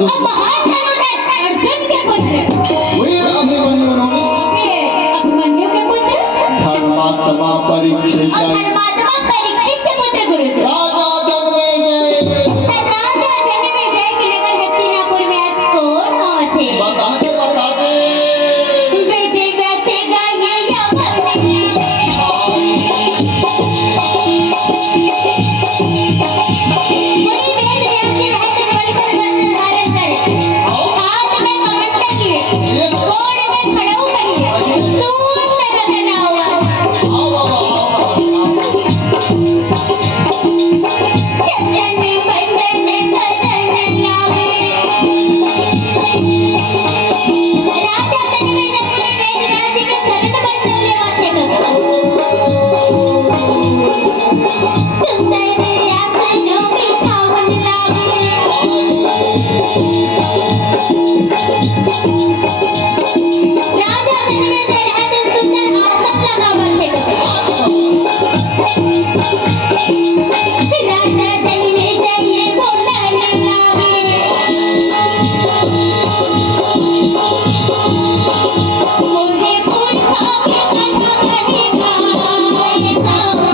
अब महान धनुर्धर अर्जुन के पुत्र वीर अभिमन्यु अभिमन्यु के पुत्र धर्मात्मा परीक्षित और धर्मात्मा परीक्षित के पुत्र गुरुजी राजा जन्मेजय राजा जन्मेजय के नगर हस्तिनापुर में आज कौन थे बताते बताते वेद व्यास गाये यमन मुनि वेद व्यास के रहते पवित्र वस्त्र धारण करे हाथ में कमंडल लिए गोड़ में खड़ाऊ पहने सुंदर रचना हुआ चंदन बंदन सजन लागे राजा जन्मेजय मुनि वेद व्यास के शरण बंदले वाचे सुंदर आसनों में छावन लागे राजा जन्मेजय रहते सुंदर आसन लगा बसे राजा जन्मेजय ये बोलने लागे मोरे पुरखा के कथा कहे गाए गाए राजा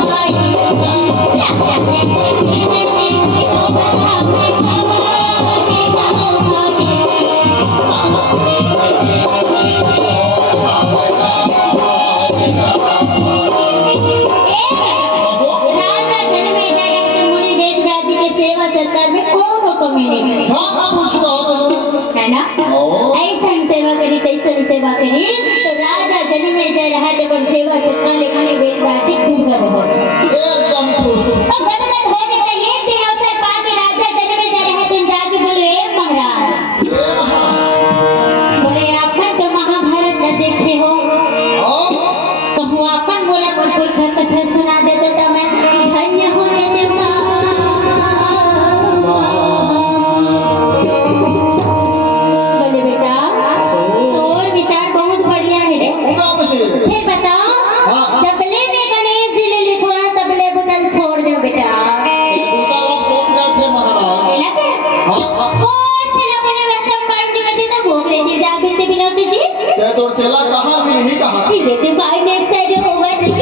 जन्मेजय को बतावे राजा जन्मेजय रहते मुनि वेद व्यास जी के सेवा सत्कार में कौन को मिलेगा है ना ऐसा सेवा करी तैसन सेवा करी तो राजा जन्मेजय रहते पर सेवा सत्कार ले मुनि वेद व्यास जी गदगद हो एकदम और गदगद हो गए तो एक दिन अवसर पाके राजा जन्मेजय रहते जाके बोले महाराज बोले आपन तो महाभारत न देखे हो कहूँ अपन बोला पुरख कथा सुना देते तो मैं धन्य हो जाते बोले बेटा तोर विचार बहुत बढ़िया है रे फिर बताओ जबले में गणेश जी ने लिखवा तबले बदल छोड़ दो बेटा बोला क्या कौन चला बोले वैसे पांच जी बजे तो भोग लेते जाके ते विनोद जी तो चला कहाँ मिल ही कहाँ कि देते भाई ने सरोवर के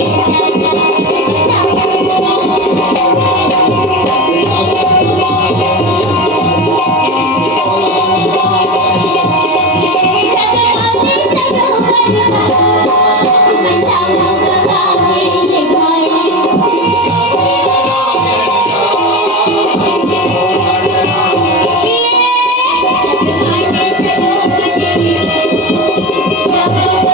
Thank you.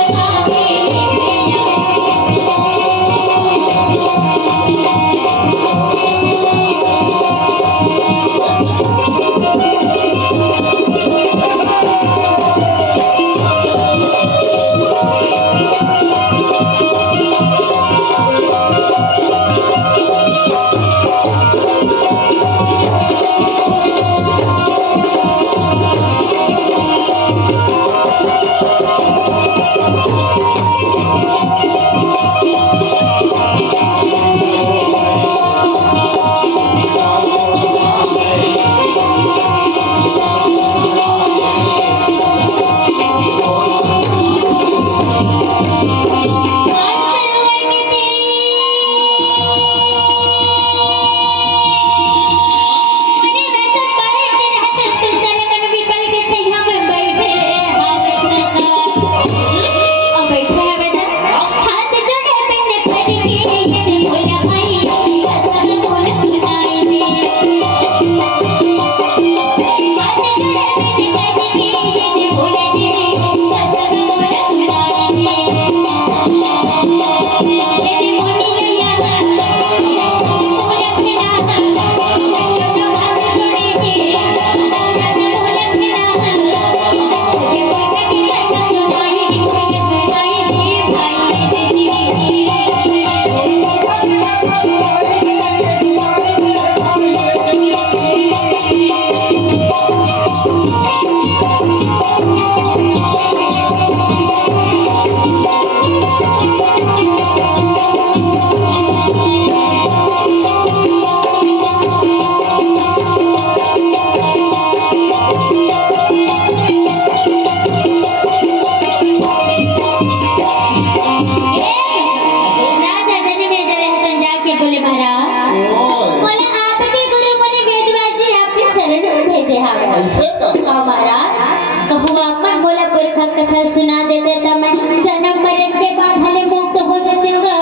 कैसे हावे ऐसे का हाँ महाराज तो हम अपन बोला पुरखा कथा सुना देते तब मैं जन्म मरण के बाद हले मुक्त हो जाते होगा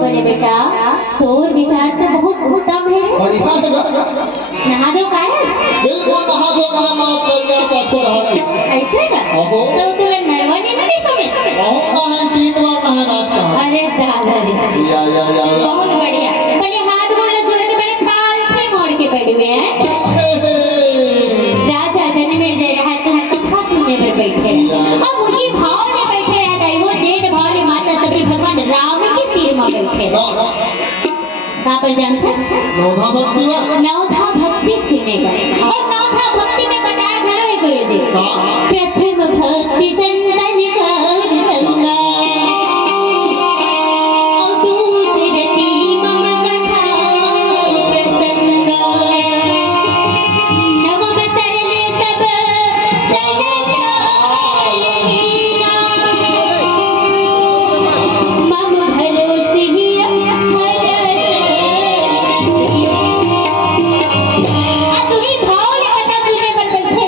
बोले बेटा तोर विचार तो बहुत उत्तम है बढ़िया जगह नहा दो का है बिल्कुल नहा धो कहा मां कन्या पाछो रहा ऐसे का अहो तो तुम्हें नरवा नहीं बनी सोमे अहो नहा 3 बार नहा नाच कहा अरे दादा रे या बहुत बढ़िया भले हाथ गोड़ जोड़ के बड़े पालथे मोड़ के बैठे हुए हैं राजा जन्मे जय रहा तुम कथा सुनने पर बैठे रहे अब वही भाव में बैठे रहता है वो जेठ भाव में माता सबरी भगवान राम के तीर में बैठे रहे कहाँ पर जानते नौधा भक्ति में नौथा भक्ति सुनने पर और नौथा भक्ति में बताया घर है गुरु जी हाँ प्रथम भक्ति